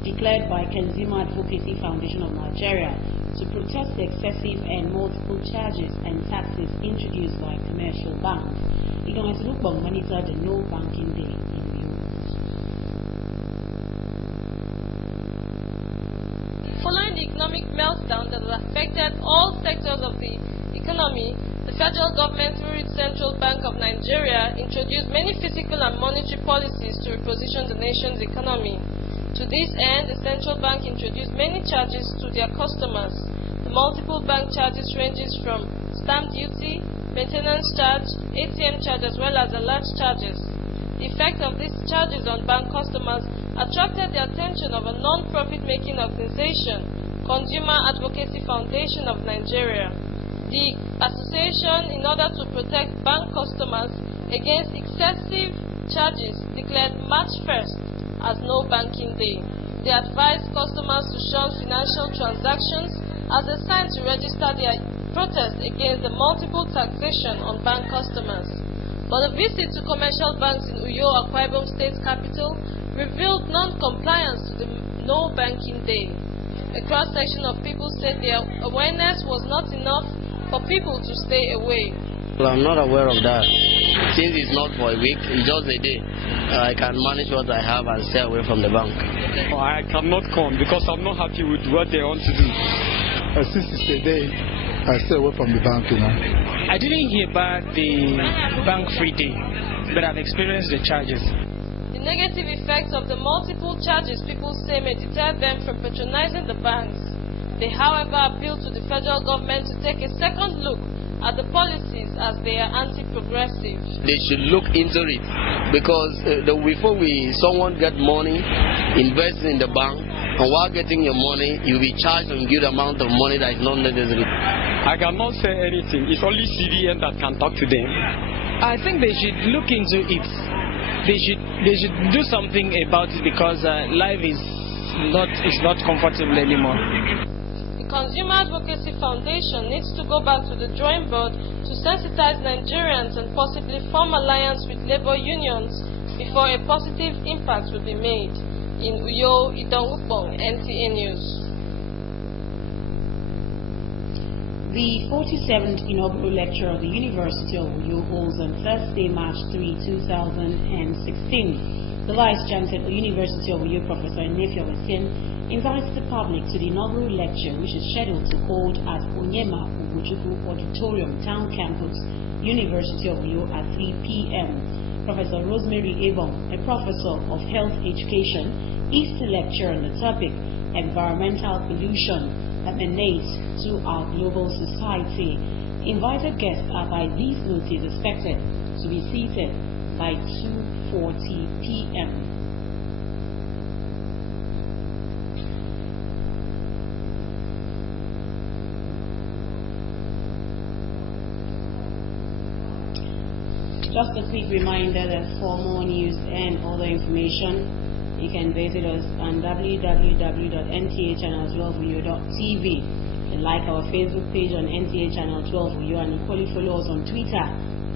Declared by Consumer Advocacy Foundation of Nigeria to protest the excessive and multiple charges and taxes introduced by commercial banks. It can also monitor the No Banking Day in Uyo. Following the economic meltdown that has affected all sectors of the economy, the federal government, through its Central Bank of Nigeria, introduced many fiscal and monetary policies to reposition the nation's economy. To this end, the central bank introduced many charges to their customers. The multiple bank charges ranges from stamp duty, maintenance charge, ATM charge, as well as alert charges. The effect of these charges on bank customers attracted the attention of a non-profit making organization, Consumer Advocacy Foundation of Nigeria. The association, in order to protect bank customers against excessive charges, declared March 1st as No Banking Day. They advised customers to shun financial transactions as a sign to register their protest against the multiple taxation on bank customers. But a visit to commercial banks in Uyo, Akwa Ibom State Capital, revealed non-compliance to the No Banking Day. A cross-section of people said their awareness was not enough for people to stay away. Well, I'm not aware of that. Since it's not for a week, it's just a day. I can manage what I have and stay away from the bank. I cannot come because I'm not happy with what they want to do. Since it's a day, I stay away from the bank, I didn't hear about the bank-free day, but I've experienced the charges. The negative effects of the multiple charges people say may deter them from patronizing the banks. They, however, appeal to the federal government to take a second look at the policies as they are anti-progressive. They should look into it because before someone get money, invest in the bank, and while getting your money, you'll be charged a good amount of money that is not necessary. I cannot say anything. It's only CBN that can talk to them. I think they should look into it. They should do something about it because life is not comfortable anymore. Consumer Advocacy Foundation needs to go back to the drawing board to sensitize Nigerians and possibly form alliance with labor unions before a positive impact will be made. In Uyo, Idongukbong, NTA News. The 47th inaugural lecture of the University of Uyo holds on Thursday, March 3, 2016. The Vice Chancellor of the University of Uyo, Professor Nefia Wesin, invites the public to the inaugural lecture, which is scheduled to hold at Onyema Ugochukwu Auditorium, Town Campus, University of Uyo at 3 p.m. Professor Rosemary Ebong, a professor of health education, is to lecture on the topic environmental pollution emanates to our global society. Invited guests are by these notice expected to be seated by 2:40 p.m. Just a quick reminder that for more news and other information, you can visit us on www.ntachannel12uyo.tv and like our Facebook page on NTA Channel 12 Uyo, and equally follow us on Twitter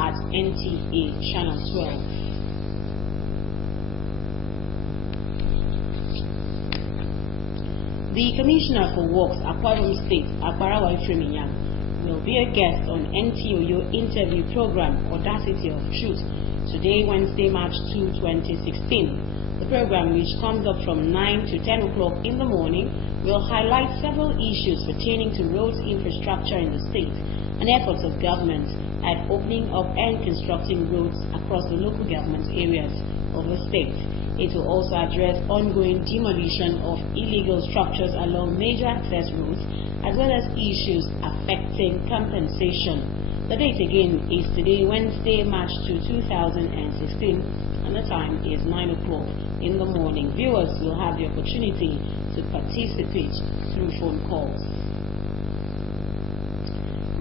at NTA Channel 12. The Commissioner for Works, Akwa Ibom State, Akbarawa Ifreminyang, will be a guest on NTOU interview program Audacity of Truth today, Wednesday, March 2, 2016. The program, which comes up from 9 to 10 o'clock in the morning, will highlight several issues pertaining to roads infrastructure in the state and efforts of government at opening up and constructing roads across the local government areas of the state. It will also address ongoing demolition of illegal structures along major access roads as well as issues affecting compensation. The date again is today, Wednesday, March 2, 2016, and the time is 9 o'clock in the morning. Viewers will have the opportunity to participate through phone calls.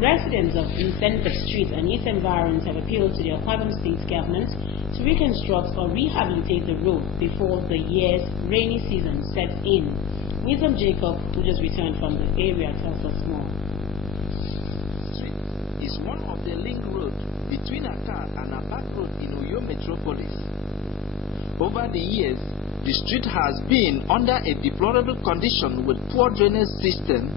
Residents of Vincent Street and its environs have appealed to the Akwa Ibom State government to reconstruct or rehabilitate the road before the year's rainy season sets in. Wisdom Jacob, who just returned from the area, tells us more. Street is one of the link roads between Accra and Abak Road in Uyo metropolis. Over the years, the street has been under a deplorable condition with poor drainage system,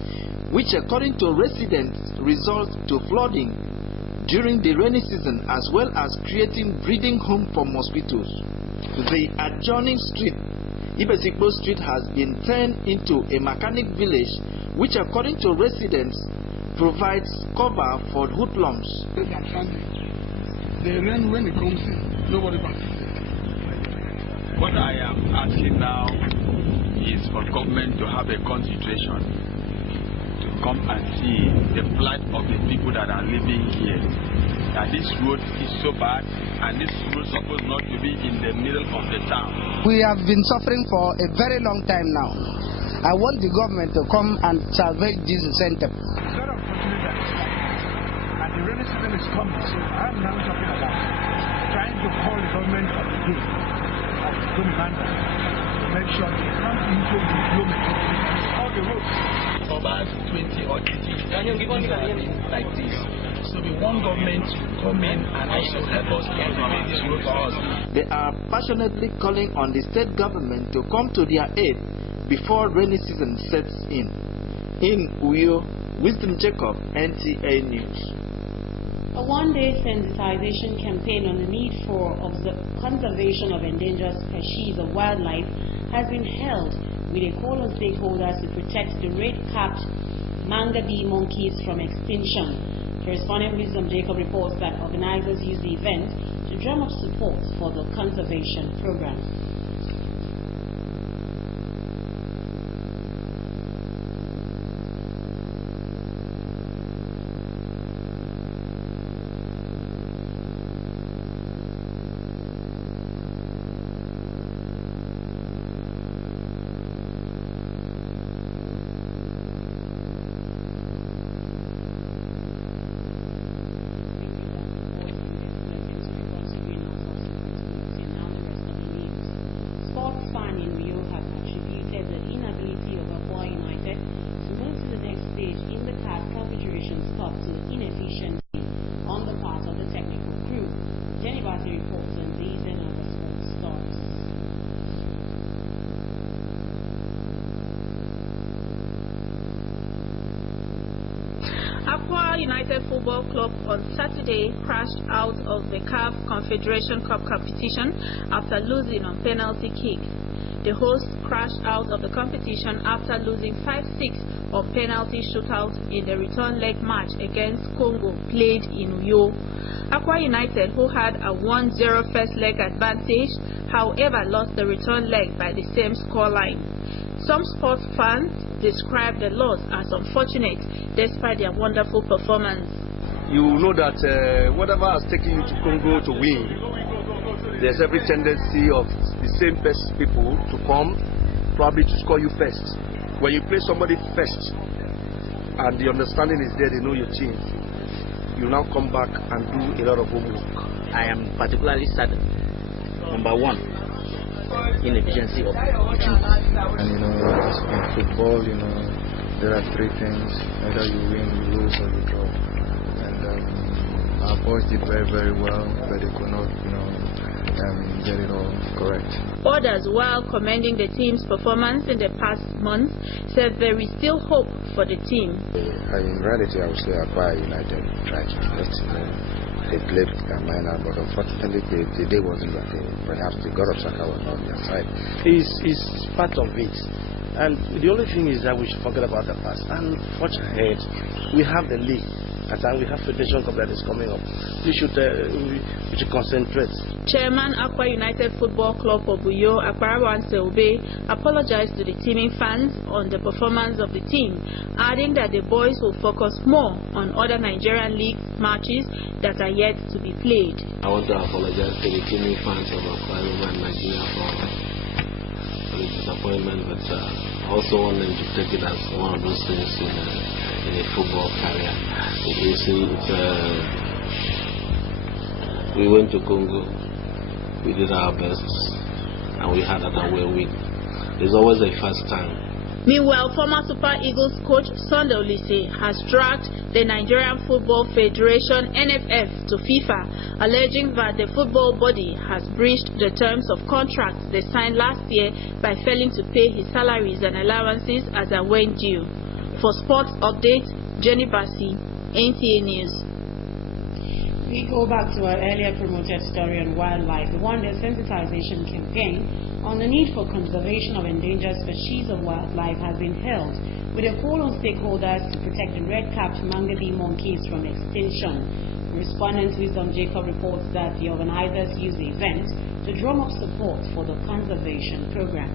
which according to residents results to flooding during the rainy season, as well as creating breeding home for mosquitoes. The adjoining street, Ibesikbo Street, has been turned into a mechanic village, which according to residents provides cover for hoodlums. The rain, when it comes in, nobody participates. What I am asking now is for government to have a consideration to come and see the plight of the people that are living here. That this road is so bad, and this road is supposed not to be in the middle of the town. We have been suffering for a very long time now. I want the government to come and salvage this center. It's not unfortunate that and the rainy season is coming, so I'm now talking about trying to call the government of the day of Uganda to make sure they come into the kilometers all the roads. For about 20 or 30 years like this. So we want government to come in and also help us provide this road for us. They are passionately calling on the state government to come to their aid before rainy season sets in. In Uyo, Wisdom Jacob, NTA News. A one-day sensitization campaign on the need for conservation of endangered species of wildlife has been held, with a call on stakeholders to protect the red-capped manga bee monkeys from extinction. Correspondent Wisdom Jacob reports that organizers use the event to drum up support for the conservation program. Sports fan in Rio has attributed the inability of Akwa United to move to the next stage in the CAF Confederations Cup to inefficiency on the part of the technical crew. Jenny Basi reports on these and other sports stories. Akwa United Football Club on Saturday crashed out of the CAF Confederation Cup competition after losing on penalty kicks. The hosts crashed out of the competition after losing 5-6 on penalty shootout in the return leg match against Congo played in Uyo. Akwa United, who had a 1-0 first leg advantage, however lost the return leg by the same scoreline. Some sports fans describe the loss as unfortunate despite their wonderful performance. You know that whatever has taken you to Congo to win, there's every tendency of the same best people to come, probably to score you first. When you play somebody first, and the understanding is there, they know your team, you now come back and do a lot of homework. I am particularly saddened. Number one, inefficiency of opportunity. And in football, there are three things: either you win, you lose, or you draw. And our boys did very, very well, but they could not, get it all correct. Others, while commending the team's performance in the past month, said there is still hope for the team. In reality, I would say Akwa United tried to best. They played minor, but unfortunately the day wasn't that day. Perhaps the God of Saka was not on their side. It's part of it. And the only thing is that we should forget about the past and forge ahead. We have the league, Qatar. We have Federation Cup that is coming up. We should concentrate. Chairman Aqua United Football Club of Uyo, Akbarawan Seube, apologized to the teaming fans on the performance of the team, adding that the boys will focus more on other Nigerian league matches that are yet to be played. I want to apologize to the teaming fans of Akwa and Nigeria for the disappointment, but also want them to take it as one of those things in a football career. You see, we went to Congo, we did our best, and we had an away win. There's always a first time. Meanwhile, former Super Eagles coach Sunday Olise has dragged the Nigerian Football Federation (NFF) to FIFA, alleging that the football body has breached the terms of contracts they signed last year by failing to pay his salaries and allowances as they went due. For sports updates, Jenny Bassi, NTA News. We go back to our earlier promoted story on wildlife, the one-day sensitization campaign on the need for conservation of endangered species of wildlife has been held, with a call on stakeholders to protect the red-capped mangabe monkeys from extinction. Respondent Wisdom Jacob reports that the organizers used the event to drum up support for the conservation program.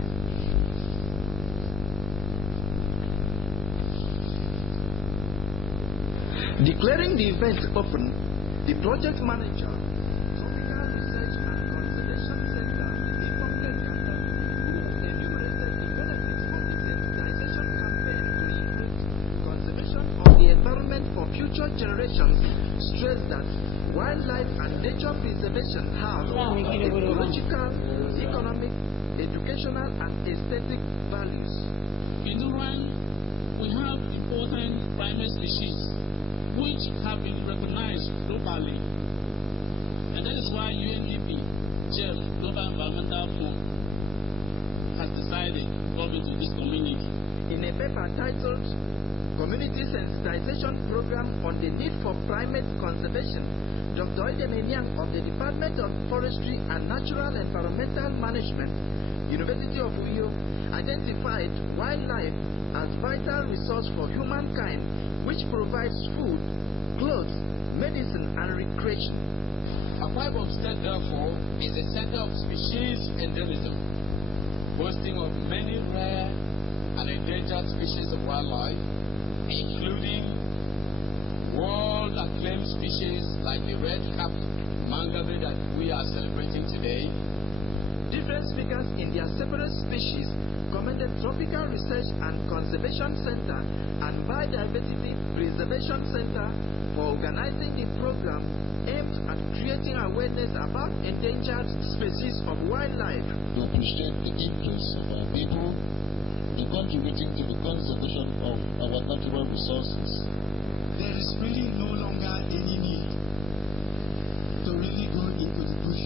Declaring the event open, the project manager, Tropical Research and Conservation Center, informed Ghana, who enumerated the benefits of the sensitization campaign to increase conservation of the environment for future generations, stressed that wildlife and nature preservation have ecological, economic, educational, and aesthetic values. In Duran, we have important primate species which have been recognized globally, and that is why UNEP, GEF, Global Environmental Fund, has decided to come into this community. In a paper titled Community Sensitization Program on the Need for Primate Conservation, Dr. Oidemenian of the Department of Forestry and Natural Environmental Management, University of Uyo, identified wildlife as vital resource for humankind, which provides food, clothes, medicine, and recreation. Akwa Ibom State, therefore, is a center of species endemism, boasting of many rare and endangered species of wildlife, including world-acclaimed species like the red-capped mangabe that we are celebrating today. Different speakers in their separate species commended Tropical Research and Conservation Center and Biodiversity Preservation Center for organizing the program aimed at creating awareness about endangered species of wildlife. We appreciate the interest of our people in contributing to the conservation of our natural resources. There is really no longer any need to really go into the bush,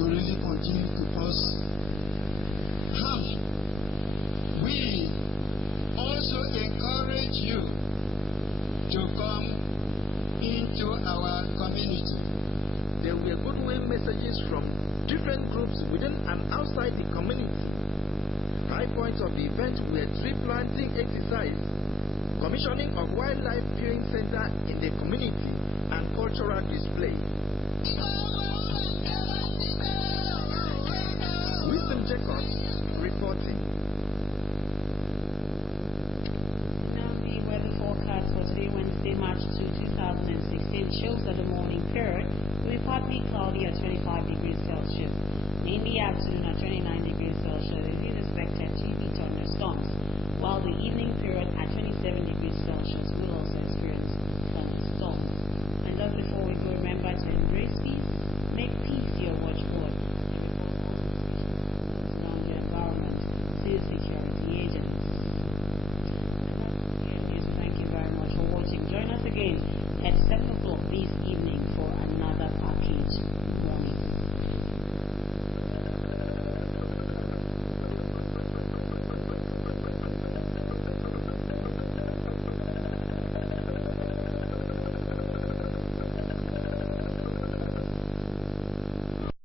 to really continue to cause harm. We also encourage you to come into our community. There were goodwill messages from different groups within and outside the community. High points of the event were tree planting exercise, commissioning of wildlife viewing center in the community, and cultural display.